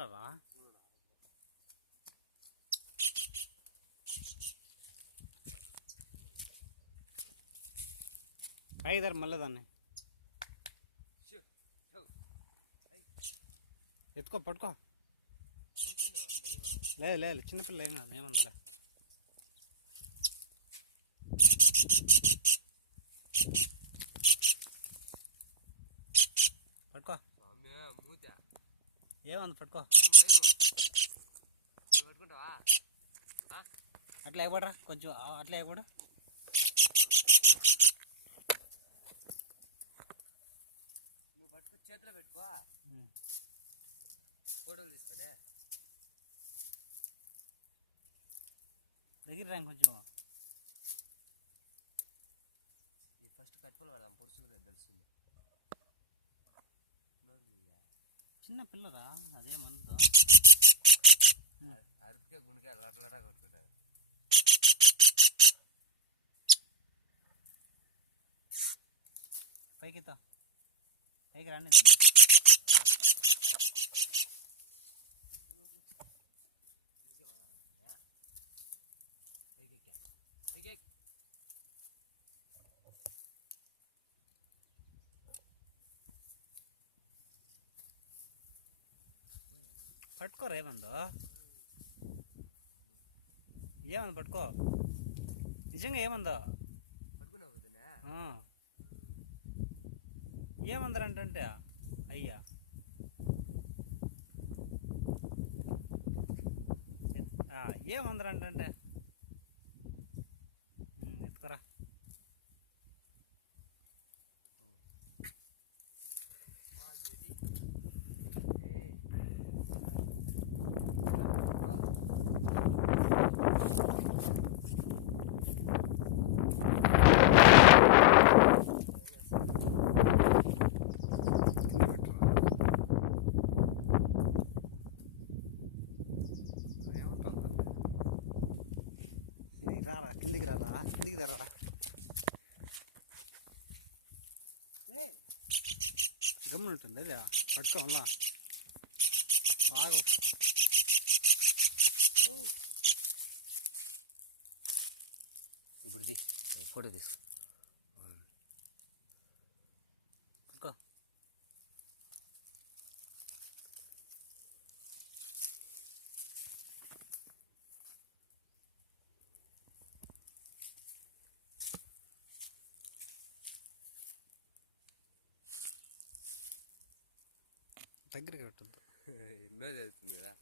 పట్టుకురావా? ఐదారు మళ్ళీ దాన్ని ఎత్తుకో, పట్టుకో. లేదు లేదు, చిన్నపిల్ల ఏం కాదు, ఏమన్నా. పట్టుకో, ఏమంది, పట్టుకో. అట్లా ఎగబడరా, కొంచెం అట్లా ఎగబడ. చేతిలో పెట్టుకో, ఫోటోలు తీసుకొని దగ్గర రా కొంచెం. ఫస్ట్ కట్టుకోవాలి కదా, పొడుచుకునే తెలుస్తుంది. చిన్న పిల్లరా, అదే మందు. అరికే గుండెకాయ అట్లా కొట్టుకుంటారు. పైకి పైకి రాని. పట్టుకోరా, ఏమందో ఏమంది, పట్టుకో. నిజంగా ఏమందో ఏమందరంటే అయ్యా, ఏమందరంటే ఎత్తుకరా. గమ్మున ఉంటుంది అదే, పట్టుకో. అలా బాగా ఫోటో తీసుకో, పట్టుకో. దగ్గరికి పెట్టద్దు, ఎన్నో చేస్తుంది కదా.